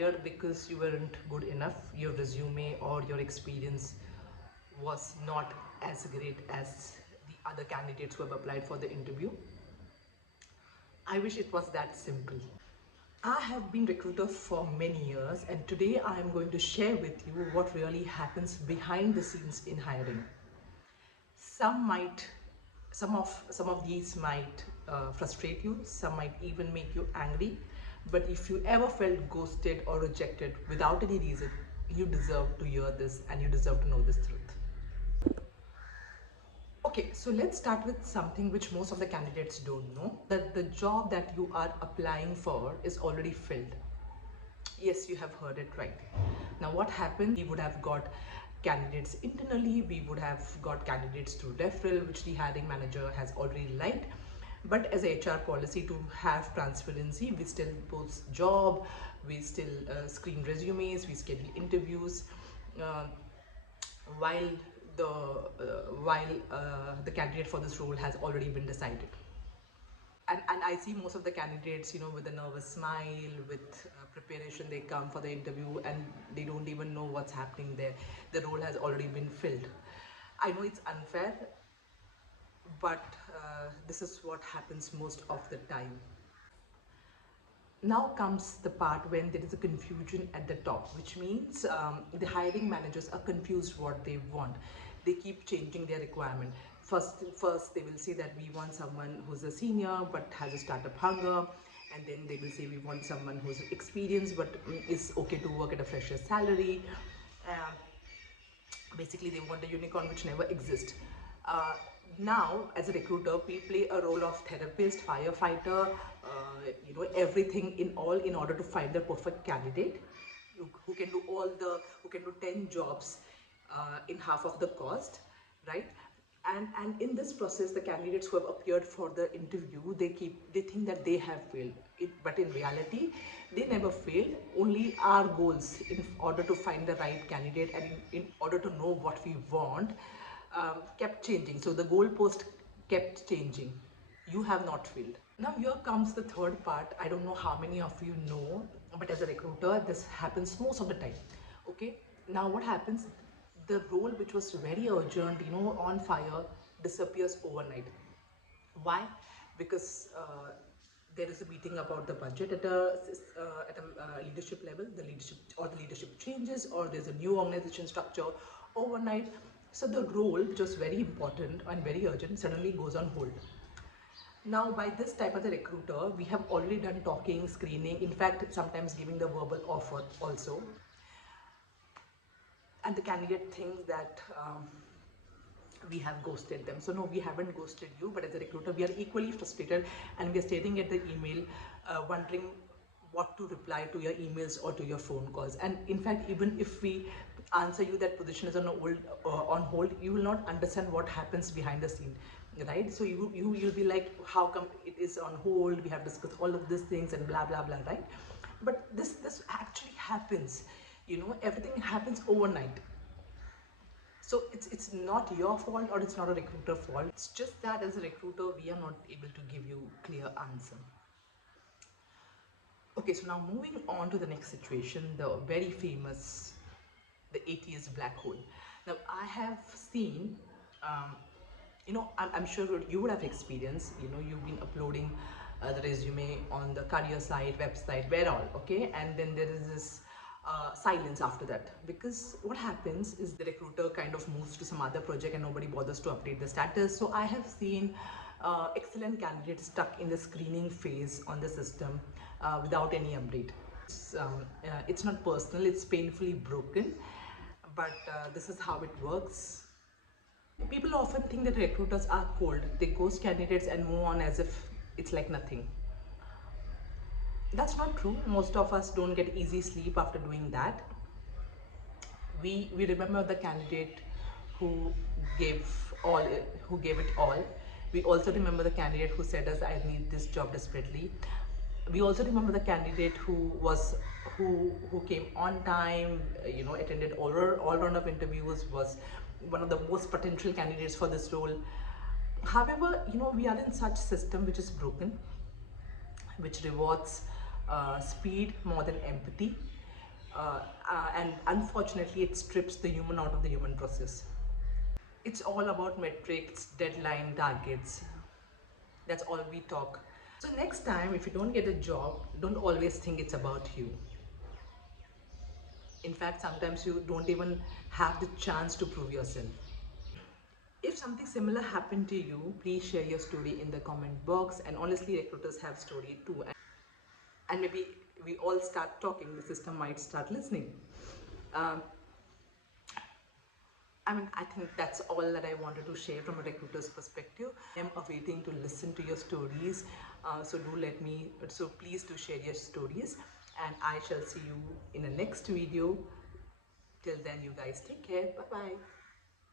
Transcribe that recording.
hired because you weren't good enough, your resume or your experience was not as great as the other candidates who have applied for the interview. I wish it was that simple. I have been recruiter for many years, and today I am going to share with you what really happens behind the scenes in hiring. Some of these might frustrate you, some might even make you angry, but if you ever felt ghosted or rejected without any reason, you deserve to hear this and you deserve to know this truth. Okay, so let's start with something which most of the candidates don't know, that the job that you are applying for is already filled. Yes, you have heard it right. Now what happened, we would have got candidates internally, we would have got candidates through referral, which the hiring manager has already liked. But as a HR policy, to have transparency, we still post job, we still screen resumes, we schedule interviews uh, while the candidate for this role has already been decided. And I see most of the candidates, with a nervous smile, with preparation, they come for the interview and they don't even know what's happening there. The role has already been filled. I know it's unfair, but this is what happens most of the time. Now comes the part when there is a confusion at the top, which means the hiring managers are confused what they want. They keep changing their requirement. First they will say that we want someone who's a senior but has a startup hunger, and then they will say we want someone who's experienced but is okay to work at a fresher salary. Um, Basically they want a unicorn which never exists. Now as a recruiter, we play a role of therapist, firefighter, everything in all, in order to find the perfect candidate who can do who can do 10 jobs in half of the cost, right? And in this process, the candidates who have appeared for the interview, they think that they have failed but in reality they never failed. Only our goals, in order to find the right candidate and in order to know what we want, kept changing. So the goalpost kept changing. You have not failed. Now here comes the third part. I don't know how many of you know, but as a recruiter this happens most of the time. Okay, now what happens, the role which was very urgent, on fire, disappears overnight. Why? Because there is a meeting about the budget at a leadership level. The leadership changes, or there's a new organization structure overnight. So the role, which was very important and very urgent, suddenly goes on hold. Now, by this type of the recruiter, we have already done talking, screening, in fact, sometimes giving the verbal offer also. And the candidate thinks that we have ghosted them. So no, we haven't ghosted you, but as a recruiter we are equally frustrated, and we are staring at the email, wondering what to reply to your emails or to your phone calls. And in fact, even if we answer you that position is on hold, you will not understand what happens behind the scene, right? So you'll be like, how come it is on hold, we have discussed all of these things and blah blah blah, right? But this actually happens, everything happens overnight. So it's not your fault, or it's not a recruiter fault. It's just that as a recruiter, we are not able to give you clear answer. Okay, so now moving on to the next situation, the very famous, the ATS black hole. Now I have seen, I'm sure you would have experienced, you've been uploading the resume on the career site, website, where all, okay? And then there is this silence after that, because what happens is the recruiter kind of moves to some other project and nobody bothers to update the status. So I have seen excellent candidates stuck in the screening phase on the system without any update. It's not personal, it's painfully broken, but this is how it works. People often think that recruiters are cold. They ghost candidates and move on as if it's like nothing. That's not true. Most of us don't get easy sleep after doing that. We remember the candidate who gave all, who gave it all. We also remember the candidate who said us, I need this job desperately. We also remember the candidate who came on time, attended all round of interviews, was one of the most potential candidates for this role. However, we are in such system which is broken, which rewards speed more than empathy. and unfortunately it strips the human out of the human process. It's all about metrics, deadline, targets. That's all we talk. So next time, if you don't get a job, don't always think it's about you. In fact, sometimes you don't even have the chance to prove yourself. If something similar happened to you, please share your story in the comment box. And honestly, recruiters have story too. And maybe we all start talking, the system might start listening. Um, I think that's all that I wanted to share from a recruiter's perspective. I'm awaiting to listen to your stories. So please do share your stories. And I shall see you in the next video. Till then, you guys take care. Bye-bye.